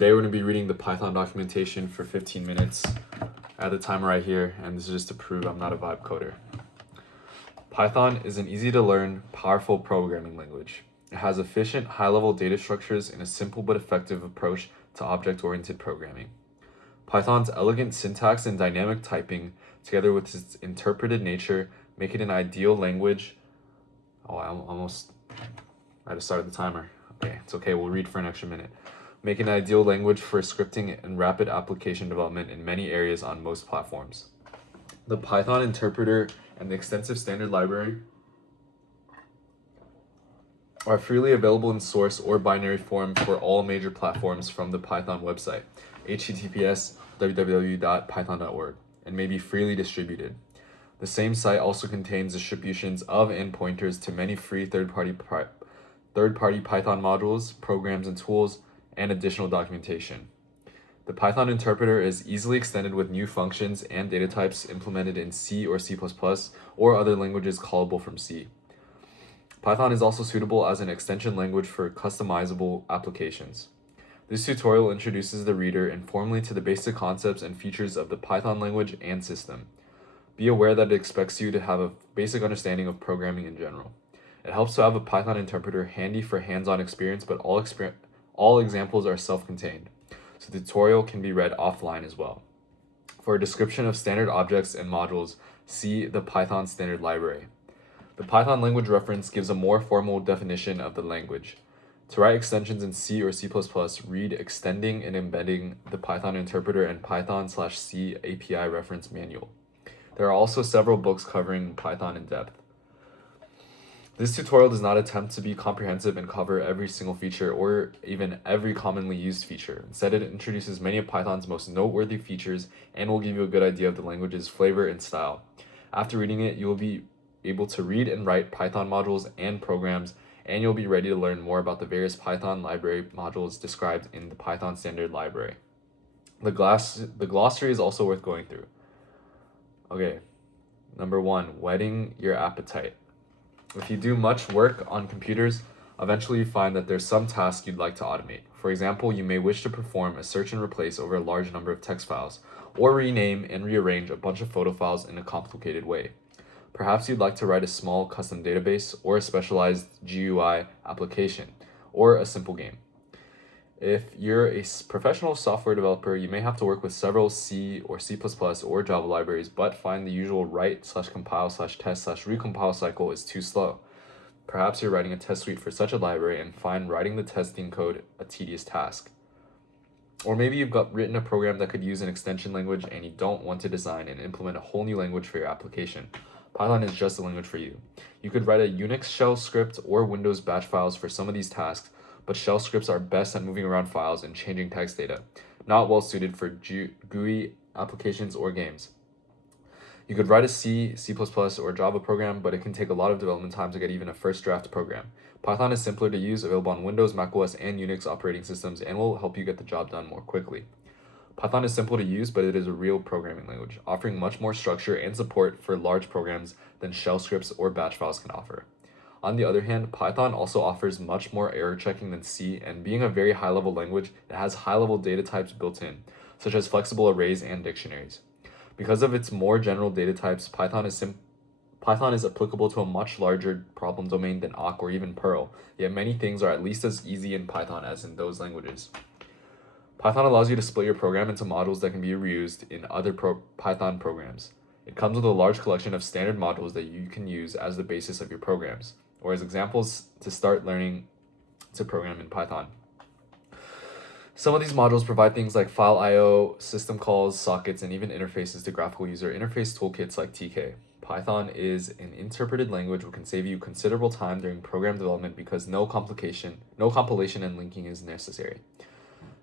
Today we're going to be reading the Python documentation for 15 minutes. I have the timer right here, and this is just to prove I'm not a vibecoder. Python is an easy-to-learn, powerful programming language. It has efficient, high-level data structures and a simple but effective approach to object-oriented programming. Python's elegant syntax and dynamic typing, together with its interpreted nature, make it an ideal language. I just started the timer. Okay, it's okay, we'll read for an extra minute. Make an ideal language for scripting and rapid application development in many areas on most platforms. The Python interpreter and the extensive standard library are freely available in source or binary form for all major platforms from the Python website, https://www.python.org, and may be freely distributed. The same site also contains distributions of and pointers to many free third-party Python modules, programs, and tools, and additional documentation. The Python interpreter is easily extended with new functions and data types implemented in C or C++ or other languages callable from C. Python is also suitable as an extension language for customizable applications. This tutorial introduces the reader informally to the basic concepts and features of the Python language and system. Be aware that it expects you to have a basic understanding of programming in general. It helps to have a Python interpreter handy for hands-on experience, but all examples are self-contained, so the tutorial can be read offline as well. For a description of standard objects and modules, see the Python standard library. The Python language reference gives a more formal definition of the language. To write extensions in C or C++, read Extending and Embedding the Python Interpreter and Python/C API Reference Manual. There are also several books covering Python in depth. This tutorial does not attempt to be comprehensive and cover every single feature or even every commonly used feature. Instead, it introduces many of Python's most noteworthy features and will give you a good idea of the language's flavor and style. After reading it, you will be able to read and write Python modules and programs, and you'll be ready to learn more about the various Python library modules described in the Python standard library. The glossary is also worth going through. Okay, number 1, whetting your appetite. If you do much work on computers, eventually you find that there's some task you'd like to automate. For example, you may wish to perform a search and replace over a large number of text files, or rename and rearrange a bunch of photo files in a complicated way. Perhaps you'd like to write a small custom database, or a specialized GUI application, or a simple game. If you're a professional software developer, you may have to work with several C or C++ or Java libraries, but find the usual write/compile/test/recompile cycle is too slow. Perhaps you're writing a test suite for such a library and find writing the testing code a tedious task. Or maybe you've written a program that could use an extension language and you don't want to design and implement a whole new language for your application. Python is just the language for you. You could write a Unix shell script or Windows batch files for some of these tasks, but shell scripts are best at moving around files and changing text data, not well suited for GUI applications or games. You could write a C, C++, or Java program, but it can take a lot of development time to get even a first draft program. Python is simpler to use, available on Windows, macOS, and Unix operating systems, and will help you get the job done more quickly. Python is simple to use, but it is a real programming language, offering much more structure and support for large programs than shell scripts or batch files can offer. On the other hand, Python also offers much more error checking than C, and being a very high-level language, it has high-level data types built in, such as flexible arrays and dictionaries. Because of its more general data types, Python is applicable to a much larger problem domain than awk or even Perl, yet many things are at least as easy in Python as in those languages. Python allows you to split your program into modules that can be reused in other Python programs. It comes with a large collection of standard modules that you can use as the basis of your programs, or as examples to start learning to program in Python. Some of these modules provide things like file I/O, system calls, sockets, and even interfaces to graphical user interface toolkits like TK. Python is an interpreted language which can save you considerable time during program development because no compilation and linking is necessary.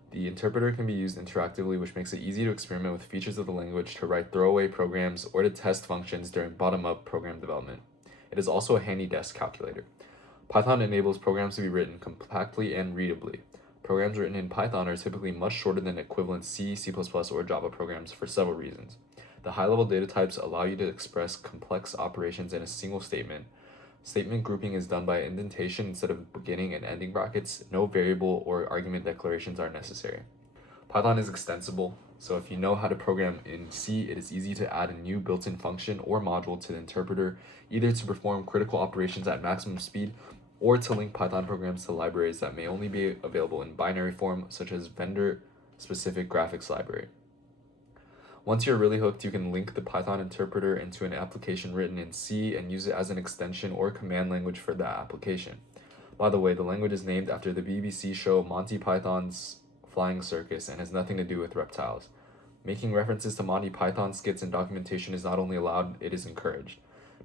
The interpreter can be used interactively, which makes it easy to experiment with features of the language, to write throwaway programs, or to test functions during bottom-up program development. It is also a handy desk calculator. Python enables programs to be written compactly and readably. Programs written in Python are typically much shorter than equivalent C, C++, or Java programs for several reasons. The high-level data types allow you to express complex operations in a single statement. Statement grouping is done by indentation instead of beginning and ending brackets. No variable or argument declarations are necessary. Python is extensible, so if you know how to program in C, it is easy to add a new built-in function or module to the interpreter, either to perform critical operations at maximum speed or to link Python programs to libraries that may only be available in binary form, such as vendor-specific graphics library. Once you're really hooked, you can link the Python interpreter into an application written in C and use it as an extension or command language for that application. By the way, the language is named after the BBC show Monty Python's Flying Circus and has nothing to do with reptiles. Making references to Monty Python skits and documentation is not only allowed, it is encouraged.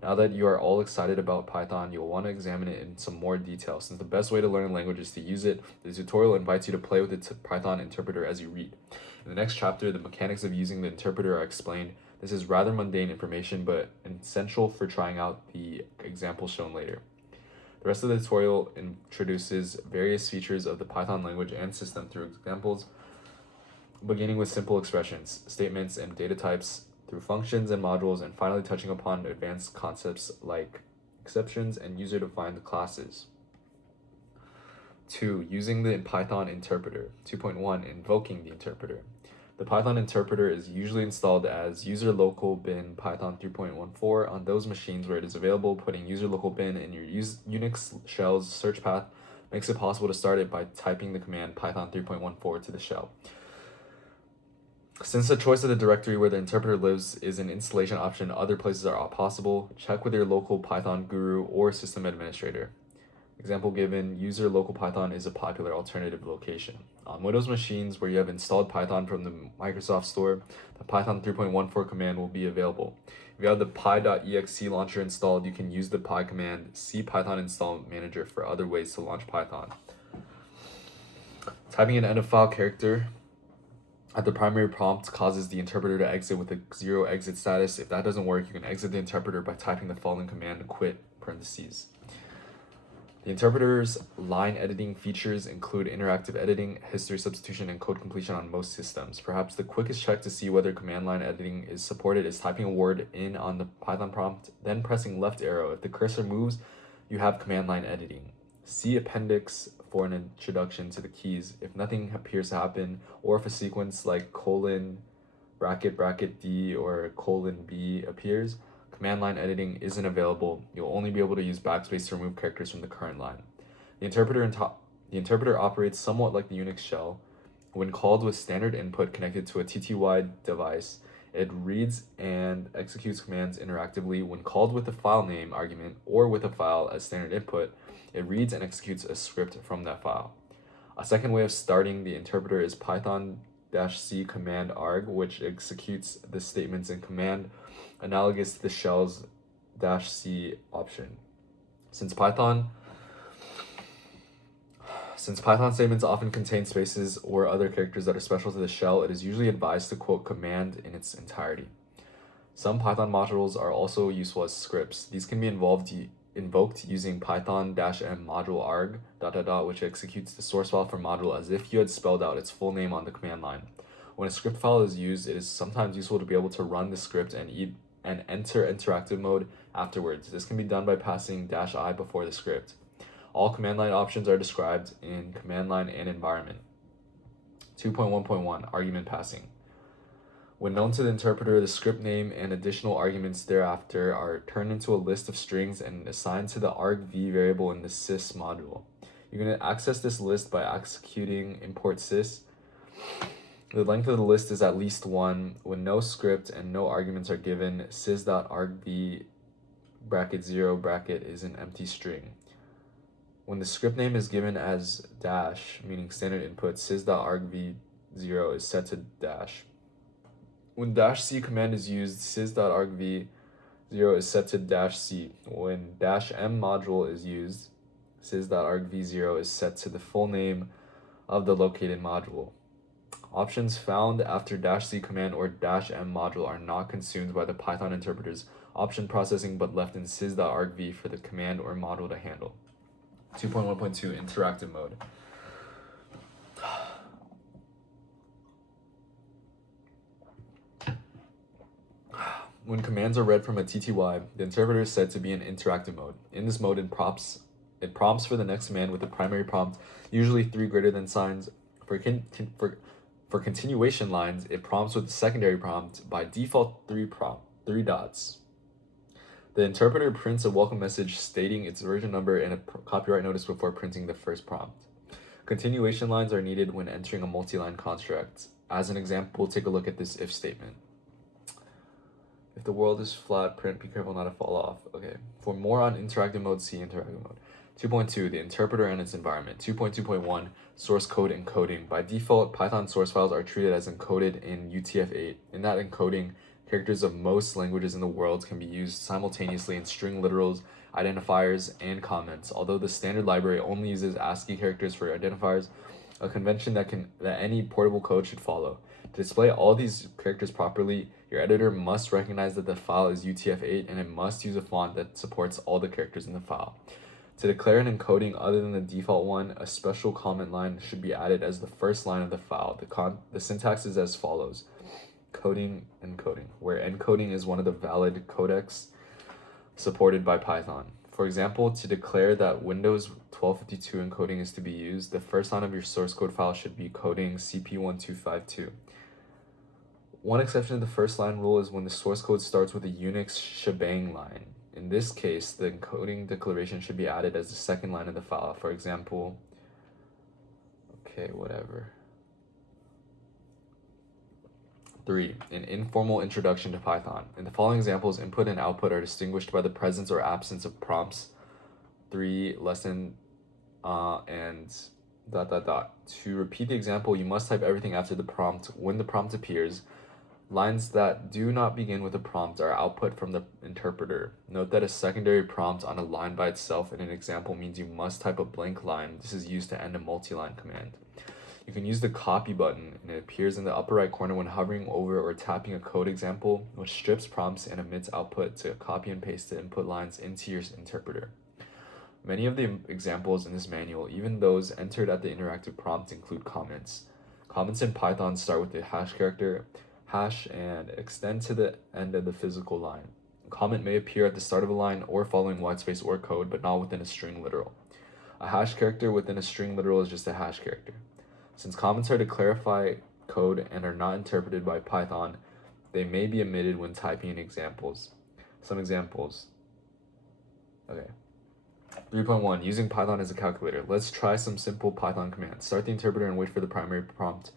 Now that you are all excited about Python, you'll want to examine it in some more detail. Since the best way to learn a language is to use it, the tutorial invites you to play with the Python interpreter as you read. In the next chapter, the mechanics of using the interpreter are explained. This is rather mundane information, but essential for trying out the examples shown later. The rest of the tutorial introduces various features of the Python language and system through examples, beginning with simple expressions, statements, and data types, through functions and modules, and finally touching upon advanced concepts like exceptions and user-defined classes. 2. Using the Python interpreter. 2.1. Invoking the interpreter. The Python interpreter is usually installed as user local bin Python 3.14 on those machines where it is available. Putting user local bin in your Unix shell's search path makes it possible to start it by typing the command Python 3.14 to the shell. Since the choice of the directory where the interpreter lives is an installation option, other places are possible. Check with your local Python guru or system administrator. Example given, user local Python is a popular alternative location. On Windows machines where you have installed Python from the Microsoft Store, the Python 3.14 command will be available. If you have the py.exe launcher installed, you can use the py command cpython install manager for other ways to launch Python. Typing an end of file character at the primary prompt causes the interpreter to exit with a 0 exit status. If that doesn't work, you can exit the interpreter by typing the following command, quit parentheses. The interpreter's line editing features include interactive editing, history substitution, and code completion on most systems. Perhaps the quickest check to see whether command line editing is supported is typing a word in on the Python prompt, then pressing left arrow. If the cursor moves, you have command line editing. See appendix for an introduction to the keys. If nothing appears to happen, or if a sequence like : (D) or :B appears, command line editing isn't available. You'll only be able to use backspace to remove characters from the current line. The interpreter operates somewhat like the Unix shell. When called with standard input connected to a TTY device, it reads and executes commands interactively. When called with a file name argument or with a file as standard input, it reads and executes a script from that file. A second way of starting the interpreter is Python-C command arg, which executes the statements in command analogous to the shell's -C option. Since Python statements often contain spaces or other characters that are special to the shell, it is usually advised to quote command in its entirety. Some Python modules are also useful as scripts. These can be invoked using python-m module arg ... which executes the source file for module as if you had spelled out its full name on the command line. When a script file is used, it is sometimes useful to be able to run the script and enter interactive mode afterwards. This can be done by passing -i before the script. All command line options are described in command line and environment. 2.1.1 Argument passing. When known to the interpreter, the script name and additional arguments thereafter are turned into a list of strings and assigned to the argv variable in the sys module. You can access this list by executing import sys. The length of the list is at least 1. When no script and no arguments are given, sys.argv (0) is an empty string. When the script name is given as dash, meaning standard input, sys.argv0 is set to dash. When -c command is used, sys.argv0 is set to -c. When -m module is used, sys.argv0 is set to the full name of the located module. Options found after -c command or -m module are not consumed by the Python interpreter's option processing but left in sys.argv for the command or module to handle. 2.1.2 Interactive mode. When commands are read from a TTY, the interpreter is said to be in interactive mode. In this mode, it prompts for the next command with the primary prompt, usually 3 greater than signs. For For continuation lines, it prompts with the secondary prompt, by default three dots. The interpreter prints a welcome message stating its version number and a copyright notice before printing the first prompt. Continuation lines are needed when entering a multi-line construct. As an example, take a look at this if statement. If the world is flat, print, be careful not to fall off. Okay. For more on interactive mode, see interactive mode. 2.2, the interpreter and its environment. 2.2.1, source code encoding. By default, Python source files are treated as encoded in UTF-8. In that encoding, characters of most languages in the world can be used simultaneously in string literals, identifiers, and comments. Although the standard library only uses ASCII characters for identifiers, a convention that any portable code should follow. To display all these characters properly, your editor must recognize that the file is UTF-8 and it must use a font that supports all the characters in the file. To declare an encoding other than the default one, a special comment line should be added as the first line of the file. The syntax is as follows: coding, encoding, where encoding is one of the valid codecs supported by Python. For example, to declare that Windows 1252 encoding is to be used, the first line of your source code file should be coding CP1252. One exception to the first line rule is when the source code starts with a Unix shebang line. In this case, the encoding declaration should be added as the second line of the file. For example, whatever. 3. An informal introduction to Python. In the following examples, input and output are distinguished by the presence or absence of prompts. 3 lesson and ... To repeat the example, you must type everything after the prompt when the prompt appears. Lines that do not begin with a prompt are output from the interpreter. Note that a secondary prompt on a line by itself in an example means you must type a blank line. This is used to end a multi-line command. You can use the copy button, and it appears in the upper right corner when hovering over or tapping a code example, which strips prompts and omits output to copy and paste the input lines into your interpreter. Many of the examples in this manual, even those entered at the interactive prompt, include comments. Comments in Python start with the hash character, hash, and extend to the end of the physical line. A comment may appear at the start of a line or following whitespace or code, but not within a string literal. A hash character within a string literal is just a hash character. Since comments are to clarify code and are not interpreted by Python, they may be omitted when typing in examples. Some examples. 3.1, using Python as a calculator. Let's try some simple Python commands. Start the interpreter and wait for the primary prompt.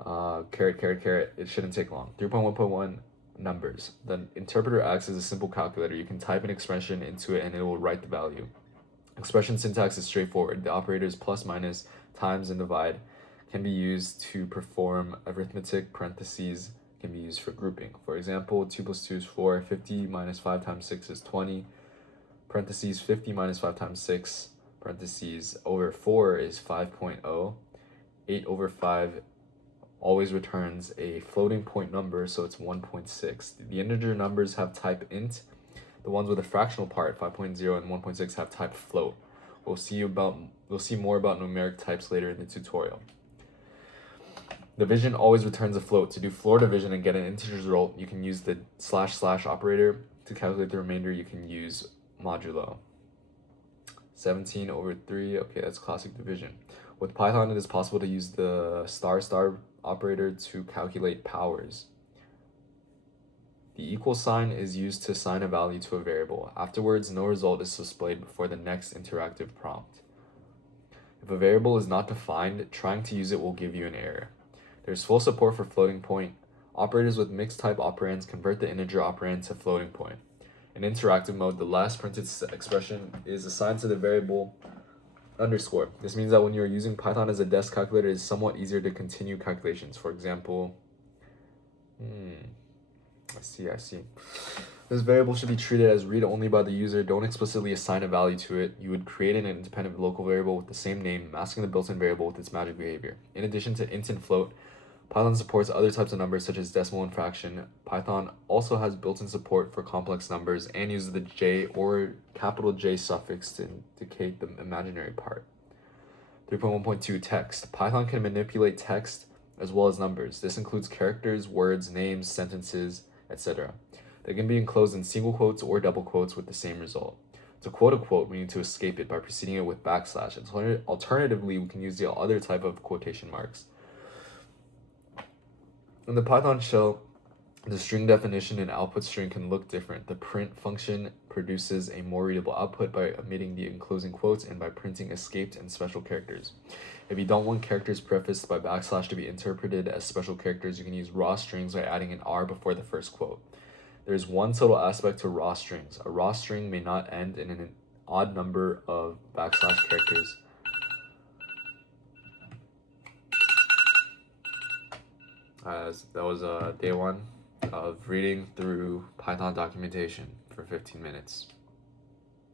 It shouldn't take long. 3.1.1, numbers. The interpreter acts as a simple calculator. You can type an expression into it and it will write the value. Expression syntax is straightforward. The operators plus, minus, times, and divide can be used to perform arithmetic. Parentheses can be used for grouping. For example, 2 plus 2 is 4, 50 minus 5 times 6 is 20, parentheses 50 minus 5 times 6, parentheses over 4 is 5.0, 8 over 5 always returns a floating point number, so it's 1.6. The integer numbers have type int. The ones with a fractional part, 5.0 and 1.6, have type float. We'll see more about numeric types later in the tutorial. Division always returns a float. To do floor division and get an integer result, you can use the // operator. To calculate the remainder, you can use modulo. 17 over 3, okay, that's classic division. With Python, it is possible to use the ** operator to calculate powers. The equal sign is used to assign a value to a variable. Afterwards, no result is displayed before the next interactive prompt. If a variable is not defined, trying to use it will give you an error. There's full support for floating point. Operators with mixed type operands convert the integer operand to floating point. In interactive mode, the last printed expression is assigned to the variable underscore. This means that when you are using Python as a desk calculator, it is somewhat easier to continue calculations. For example, I see. This variable should be treated as read only by the user. Don't explicitly assign a value to it. You would create an independent local variable with the same name, masking the built-in variable with its magic behavior. In addition to int and float, Python supports other types of numbers such as decimal and fraction. Python also has built-in support for complex numbers and uses the J or capital J suffix to indicate the imaginary part. 3.1.2, text. Python can manipulate text as well as numbers. This includes characters, words, names, sentences, etc. They can be enclosed in single quotes or double quotes with the same result. To quote a quote, we need to escape it by preceding it with \. Alternatively, we can use the other type of quotation marks. In the Python shell, the string definition and output string can look different. The print function produces a more readable output by omitting the enclosing quotes and by printing escaped and special characters. If you don't want characters prefaced by backslash to be interpreted as special characters, you can use raw strings by adding an R before the first quote. There's one subtle aspect to raw strings. A raw string may not end in an odd number of backslash characters. That was day one of reading through Python documentation for 15 minutes.